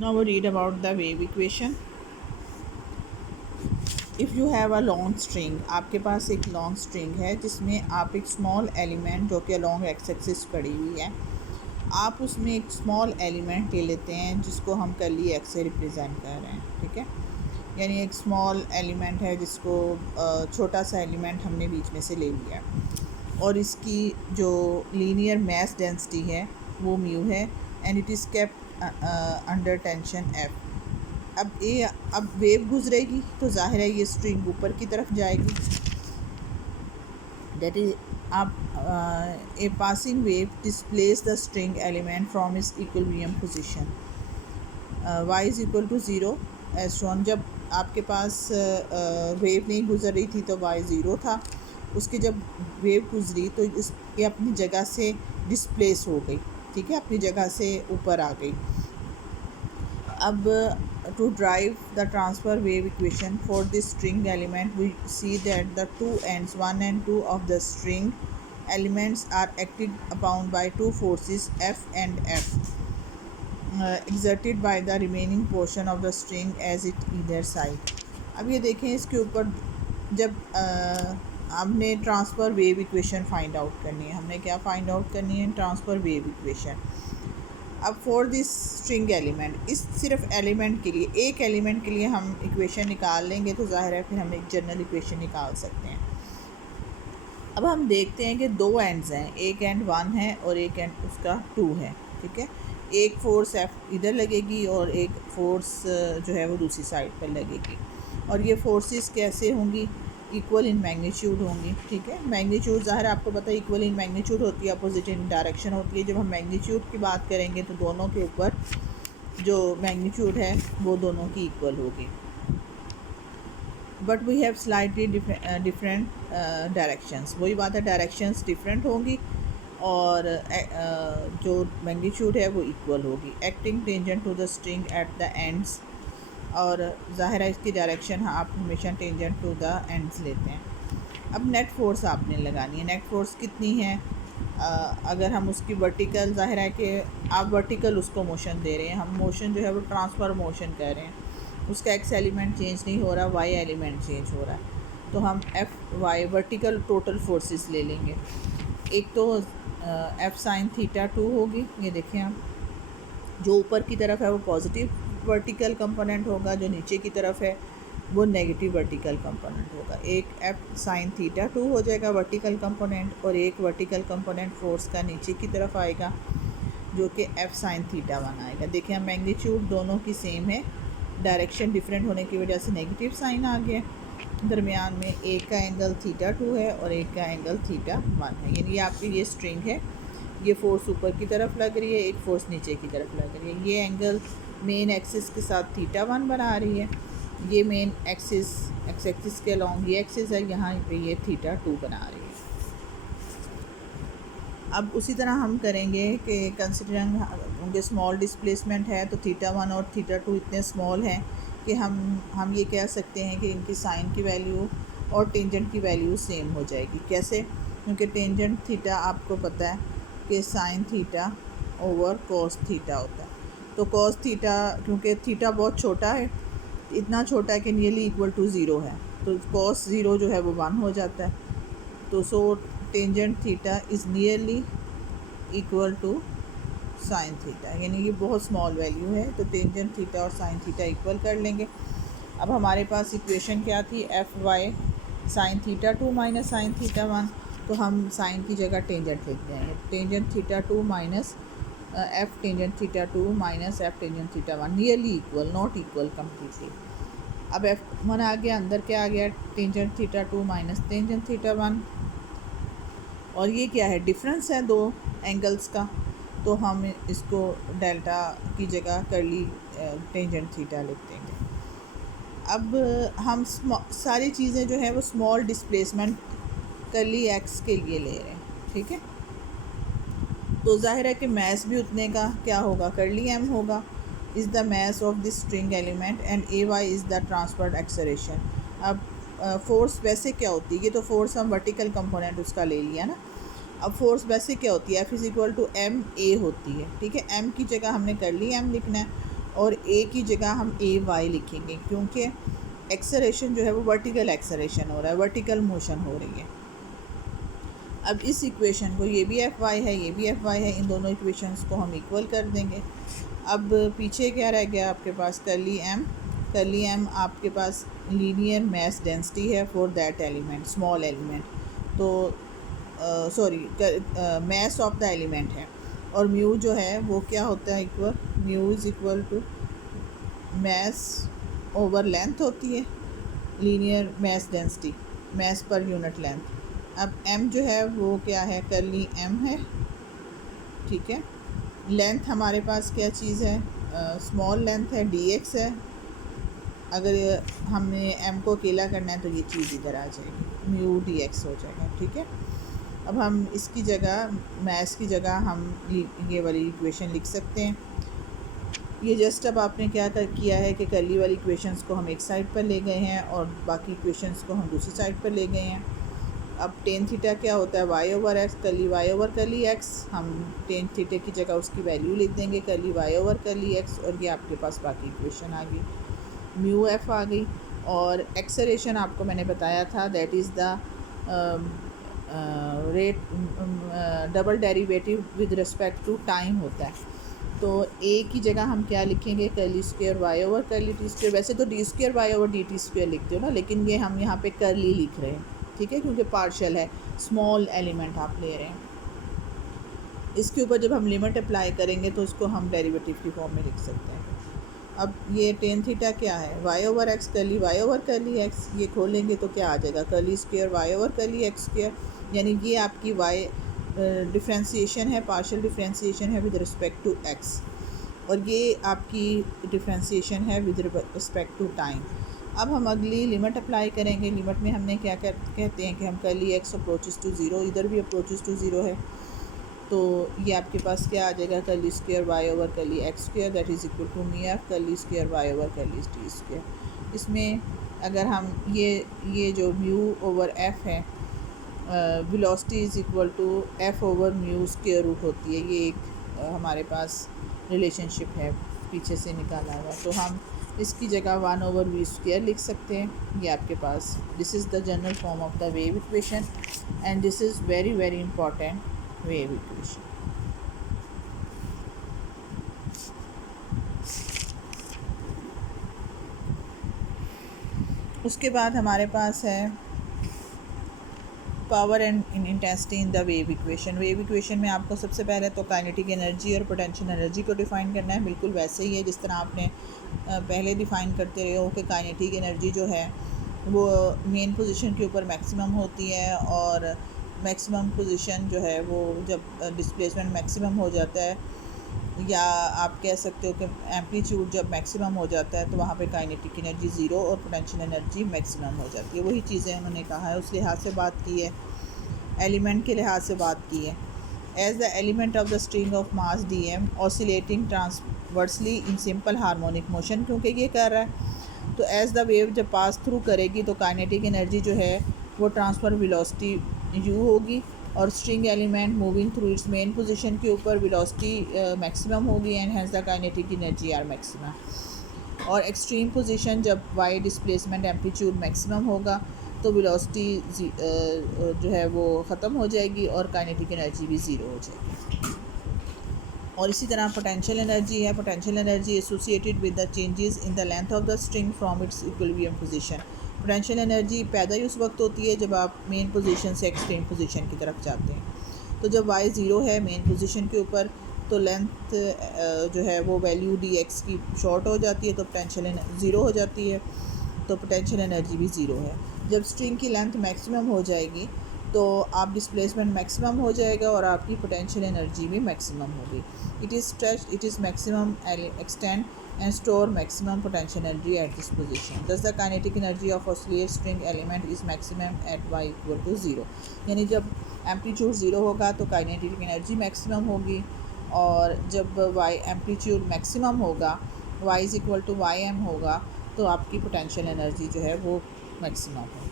Now we read about the wave equation. If you have a long string, आपके पास एक long string है जिसमें आप एक स्मॉल एलिमेंट जो कि अलॉन्ग एक्स एक्सिस पड़ी हुई है, आप उसमें एक स्मॉल एलिमेंट ले लेते हैं जिसको हम कर्ली एक्स से रिप्रेजेंट कर रहे हैं, ठीक है। यानी एक स्मॉल एलिमेंट है जिसको छोटा सा एलिमेंट हमने बीच में से ले लिया और इसकी जो लीनियर मास डेंसिटी है वो म्यू है and it is kept under tension F. अब वेव गुजरेगी तो जाहिर है ये स्ट्रिंग ऊपर की तरफ जाएगी। दैट इज अब a passing wave displace the string element from its equilibrium position y is equal to zero as shown. जब आपके पास वेव नहीं गुजर रही थी तो y ज़ीरो था, उसकी जब वेव गुजरी तो ये अपनी जगह से डिस्प्लेस हो गई, ठीक है, अपनी जगह से ऊपर आ गई। अब to drive the transfer wave equation for this string element, we see that the two ends 1 and 2 of the string elements are acted upon by two forces F and F exerted by the remaining portion of the string as it either side। अब ये देखें इसके ऊपर जब हमने transfer wave equation find out करनी है, हमने क्या फाइंड आउट करनी है, ट्रांसफ़र वेव इक्वेशन। अब फॉर दिस स्ट्रिंग एलिमेंट, इस सिर्फ एलिमेंट के लिए, एक एलिमेंट के लिए हम इक्वेशन निकाल लेंगे तो जाहिर है फिर हम एक जनरल इक्वेशन निकाल सकते हैं। अब हम देखते हैं कि दो एंड्स हैं, एक एंड 1 है और एक एंड उसका 2 है, ठीक है। एक फोर्स एफ इधर लगेगी और एक फोर्स जो है वो दूसरी साइड पर लगेगी और ये फोर्सेस कैसे होंगी, इक्वल इन मैग्नीट्यूड होंगी, ठीक है। मैग्नीट्यूड ज़ाहिर आपको पता है इक्वल इन मैग्नीट्यूड होती है, अपोजिट इन डायरेक्शन होती है। जब हम मैग्नीट्यूड की बात करेंगे तो दोनों के ऊपर जो मैग्नीट्यूड है वो दोनों की इक्वल होगी, but we have slightly different directions. वही बात है, डायरेक्शंस डिफरेंट होंगी और जो मैग्नीट्यूड है वो इक्वल होगी। Acting tangent to the string at the ends, और ज़ाहिर है इसकी डायरेक्शन आप हमेशा टेंजेंट टू द एंड्स लेते हैं। अब नेट फोर्स आपने लगानी है। नेट फोर्स कितनी है, अगर हम उसकी वर्टिकल, ज़ाहिर है कि आप वर्टिकल उसको मोशन दे रहे हैं, हम मोशन जो है वो ट्रांसफ़र मोशन कर रहे हैं, उसका एक्स एलिमेंट चेंज नहीं हो रहा, वाई एलिमेंट चेंज हो रहा है, तो हम f y vertical total forces ले लेंगे। एक तो एफ साइन थीटा 2 होगी, ये देखें आप, जो ऊपर की तरफ है वो पॉजिटिव वर्टिकल कंपोनेंट होगा, जो नीचे की तरफ है वो नेगेटिव वर्टिकल कंपोनेंट होगा। एक एफ साइन थीटा 2 हो जाएगा वर्टिकल कंपोनेंट और एक वर्टिकल कंपोनेंट फोर्स का नीचे की तरफ आएगा जो कि एफ साइन थीटा 1 आएगा। देखिए हम मैग्नीट्यूड दोनों की सेम है, डायरेक्शन डिफरेंट होने की वजह से नेगेटिव साइन आ गया। दरमियान में एक का एंगल थीटा 2 है और एक का एंगल थीटा 1 है, यानी आपकी ये स्ट्रिंग है, ये फोर्स ऊपर की तरफ लग रही है, एक फोर्स नीचे की तरफ लग रही है। ये एंगल मेन एक्सिस के साथ थीटा 1 बना रही है, ये मेन एक्सिस एक्स एक्सिस के अलॉन्ग ये एक्सिस है, यहाँ पे ये थीटा 2 बना रही है। अब उसी तरह हम करेंगे कि कंसिडरिंग उनके स्मॉल डिस्प्लेसमेंट है तो थीटा 1 और थीटा 2 इतने स्मॉल हैं कि हम ये कह सकते हैं कि इनकी साइन की वैल्यू और टेंजेंट की वैल्यू सेम हो जाएगी। कैसे, क्योंकि टेंजेंट थीटा आपको पता है कि sine theta over cos theta होता है, तो कॉस थीटा, क्योंकि थीटा बहुत छोटा है, इतना छोटा है कि नियरली इक्वल टू ज़ीरो है, तो कॉस ज़ीरो जो है वो 1 हो जाता है, तो so tangent theta is nearly equal to sine theta, यानी ये बहुत स्मॉल वैल्यू है, तो टेंजेंट थीटा और साइन थीटा इक्वल कर लेंगे। अब हमारे पास इक्वेशन क्या थी, f y sine theta 2 minus sine theta 1, तो हम साइन की जगह टेंजेंट लिखते हैं, tangent theta 2 minus f tangent theta 2 minus f tangent theta 1, nearly equal, not equal completely. अब एफ 1 आ गया, अंदर क्या आ गया, tangent theta 2 minus tangent theta 1, और ये क्या है, डिफरेंस है दो एंगल्स का, तो हम इसको डेल्टा की जगह कर्ली टेंजेंट थीटा लिख देंगे। अब हम सारी चीज़ें जो है वो स्मॉल डिस्प्लेसमेंट कर्ली एक्स के लिए ले रहे हैं, ठीक है, तो जाहिर है कि मैस भी उतने का क्या होगा, कर्ली एम होगा, is the mass of this string element and a y is the transferred acceleration. अब फोर्स वैसे क्या होती है, ये तो फोर्स हम वर्टिकल कंपोनेंट उसका ले लिया ना, अब फोर्स वैसे क्या होती है, f is equal to m a होती है, ठीक है, एम की जगह हमने कर्ली एम लिखना है और ए की जगह हम ए वाई लिखेंगे, क्योंकि एक्सेलरेशन जो है वो वर्टिकल एक्सेलरेशन हो रहा है, वर्टिकल मोशन हो रही है। अब इस इक्वेशन को, ये भी एफ वाई है, ये भी एफ वाई है, इन दोनों इक्वेशंस को हम इक्वल कर देंगे। अब पीछे क्या रह गया आपके पास, कर्ली एम आपके पास लीनियर मास डेंसिटी है for that element, small element, तो sorry mass of the element है। और म्यू जो है वो क्या होता है, equal, mu is equal to mass over length होती है, लीनियर मास डेंसिटी, मास पर यूनिट लेंथ। अब m जो है वो क्या है, कर्ली m है, ठीक है। लेंथ हमारे पास क्या चीज़ है, स्मॉल लेंथ है, dx है। अगर हमने m को अकेला करना है तो ये चीज़ इधर आ जाएगी, म्यू dx हो जाएगा, ठीक है। अब हम इसकी जगह, मैथ्स की जगह हम ये वाली इक्वेशन लिख सकते हैं। ये जस्ट अब आपने क्या किया है कि कर्ली वाली इक्वेशंस को हम एक साइड पर ले गए हैं और बाकी इक्वेशंस को हम दूसरी साइड पर ले गए हैं। अब टेन थीटा क्या होता है, y over x, curly y over curly x. हम टेन थीटा की जगह उसकी वैल्यू लिख देंगे, curly y over curly x, और ये आपके पास बाकी इक्वेशन आ गई, म्यू एफ आ गई। और एक्सेलरेशन आपको मैंने बताया था, that is the rate, double derivative with respect to time होता है। तो ए की जगह हम क्या लिखेंगे, curly square y over curly t square. वैसे तो d square y over d t square लिखते हो ना, लेकिन ये हम यहाँ पे कर्ली लिख रहे हैं, ठीक है, क्योंकि पार्शियल है, स्मॉल एलिमेंट आप ले रहे हैं। इसके ऊपर जब हम लिमिट अप्लाई करेंगे तो इसको हम डेरिवेटिव की फॉर्म में लिख सकते हैं। अब ये टेन थीटा क्या है, y over x curly y over curly x, ये खोलेंगे तो क्या आ जाएगा, curly square y over curly x square, यानी ये आपकी वाई डिफ्रेंसीशन है, पार्शियल डिफ्रेंसीशन है विद रिस्पेक्ट टू एक्स, और ये आपकी डिफ्रेंसीशन है विद रिस्पेक्ट टू टाइम। अब हम अगली लिमिट अप्लाई करेंगे। लिमिट में हमने क्या कहते हैं कि हम curly x approaches to zero, इधर भी अप्रोचेस टू ज़ीरो है, तो ये आपके पास क्या आ जाएगा, curly square y over curly x square, that is equal to mu f curly square y over curly t square. इसमें अगर हम ये जो म्यू ओवर एफ है, velocity is equal to f over mu square root होती है, ये एक हमारे पास रिलेशनशिप है पीछे से निकाला हुआ, तो हम इसकी जगह 1 ओवर वी स्क्वायर लिख सकते हैं। ये आपके पास, this is the general form of the wave equation, and this is very very important wave equation. उसके बाद हमारे पास है power and intensity in the wave equation. Wave equation में आपको सबसे पहले तो काइनेटिक एनर्जी और पोटेंशियल एनर्जी को डिफ़ाइन करना है, बिल्कुल वैसे ही है जिस तरह आपने पहले डिफ़ाइन करते रहे हो कि काइनेटिक एनर्जी जो है वो मेन पोजीशन के ऊपर मैक्सिमम होती है, और मैक्सिमम पोजीशन जो है वो जब डिस्प्लेसमेंट मैक्सिमम हो जाता है, या आप कह सकते हो कि एम्पलीट्यूड जब मैक्सिमम हो जाता है तो वहाँ पे काइनेटिक एनर्जी ज़ीरो और पोटेंशियल एनर्जी मैक्सिमम हो जाती है। वही चीज़ें उन्होंने कहा है, उस लिहाज से बात की है, एलिमेंट के लिहाज से बात की है। As the element of the string of mass d m oscillating transversely in simple harmonic motion, क्योंकि ये कर रहा है, तो एज द वेव जब पास थ्रू करेगी तो काइनेटिक एनर्जी जो है वो ट्रांसफ़र वेलोसिटी यू होगी, और string element moving through its mean position के ऊपर वेलोसिटी मैक्सिमम होगी, and hence the kinetic energy are maximum. और एक्सट्रीम पोजीशन जब वाई डिस्प्लेसमेंट एम्पलीट्यूड मैक्सिमम होगा तो वेलोसिटी जो है वो ख़त्म हो जाएगी और काइनेटिक एनर्जी भी ज़ीरो हो जाएगी। और इसी तरह पोटेंशियल एनर्जी है, potential energy associated with the changes in the length of the string from its equilibrium position. Potential energy पैदा ही उस वक्त होती है जब आप मेन पोजीशन से एक्सट्रीम पोजीशन की तरफ जाते हैं। तो जब वाई ज़ीरो है मेन पोजीशन के ऊपर तो लेंथ जो है वो वैल्यू डी एक्स की शॉर्ट हो जाती है, तो पोटेंशियल ज़ीरो हो जाती है, तो पोटेंशियल एनर्जी भी ज़ीरो है। जब स्ट्रिंग की लेंथ मैक्सिमम हो जाएगी तो आप डिस्प्लेसमेंट मैक्सिमम हो जाएगा और आपकी पोटेंशियल एनर्जी भी मैक्सिमम होगी। It is stretched, it is maximum extend and store maximum potential energy at this position. Thus the kinetic energy of oscillate string element is maximum at y equal to 0. यानी जब amplitude zero होगा तो kinetic energy maximum होगी, और जब y amplitude maximum होगा, y is equal to y m होगा, तो आपकी पोटेंशियल एनर्जी जो है वो मैक्सिमम होगी।